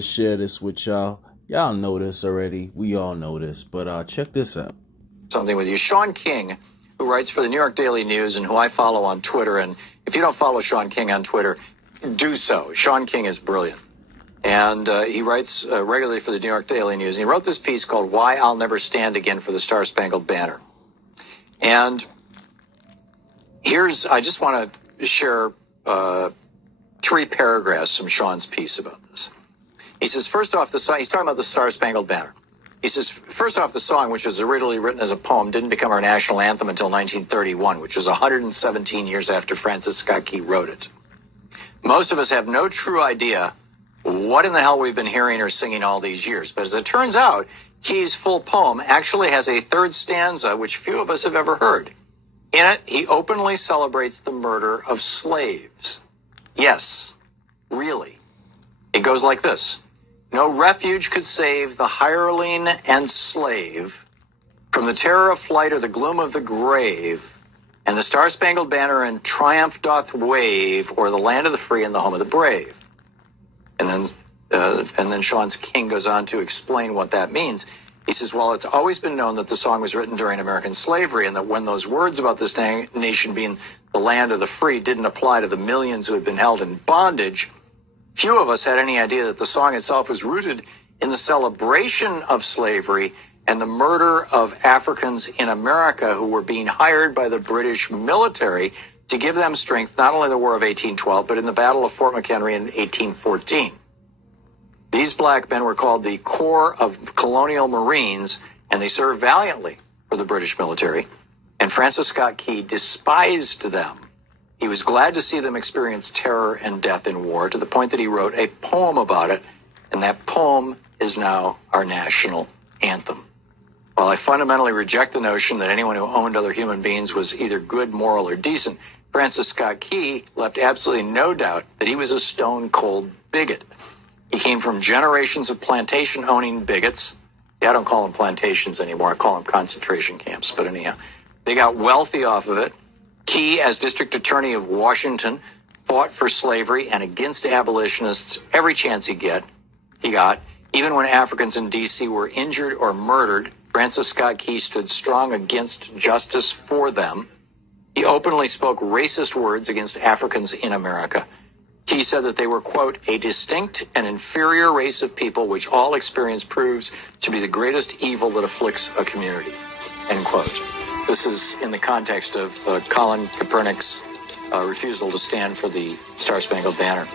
Share this with y'all. Y'all know this already. We all know this, but check this out. Something with you. Sean King, who writes for the New York Daily News and who I follow on Twitter. And if you don't follow Sean King on Twitter, do so. Sean King is brilliant. And he writes regularly for the New York Daily News. And he wrote this piece called Why I'll Never Stand Again for the Star-Spangled Banner. And I just want to share 3 paragraphs from Sean's piece about this. He says, first off, he's talking about the Star-Spangled Banner. He says, first off, the song, which was originally written as a poem, didn't become our national anthem until 1931, which was 117 years after Francis Scott Key wrote it. Most of us have no true idea what in the hell we've been hearing or singing all these years. But as it turns out, Key's full poem actually has a 3rd stanza, which few of us have ever heard. In it, he openly celebrates the murder of slaves. Yes, really. It goes like this. No refuge could save the hireling and slave from the terror of flight or the gloom of the grave, and the Star-Spangled Banner in triumph doth wave o'er the land of the free and the home of the brave. And then Sean King goes on to explain what that means. He says, well, it's always been known that the song was written during American slavery, and that when those words about this nation being the land of the free didn't apply to the millions who had been held in bondage, few of us had any idea that the song itself was rooted in the celebration of slavery and the murder of Africans in America who were being hired by the British military to give them strength, not only in the War of 1812, but in the Battle of Fort McHenry in 1814. These black men were called the Corps of Colonial Marines, and they served valiantly for the British military. And Francis Scott Key despised them. He was glad to see them experience terror and death in war, to the point that he wrote a poem about it, and that poem is now our national anthem. While I fundamentally reject the notion that anyone who owned other human beings was either good, moral, or decent, Francis Scott Key left absolutely no doubt that he was a stone-cold bigot. He came from generations of plantation-owning bigots. Yeah, I don't call them plantations anymore. I call them concentration camps. But anyhow, they got wealthy off of it. Key, as District Attorney of Washington, fought for slavery and against abolitionists every chance he got. Even when Africans in D.C. were injured or murdered, Francis Scott Key stood strong against justice for them. He openly spoke racist words against Africans in America. Key said that they were, quote, a distinct and inferior race of people which all experience proves to be the greatest evil that afflicts a community, end quote. This is in the context of Colin Kaepernick's refusal to stand for the Star-Spangled Banner.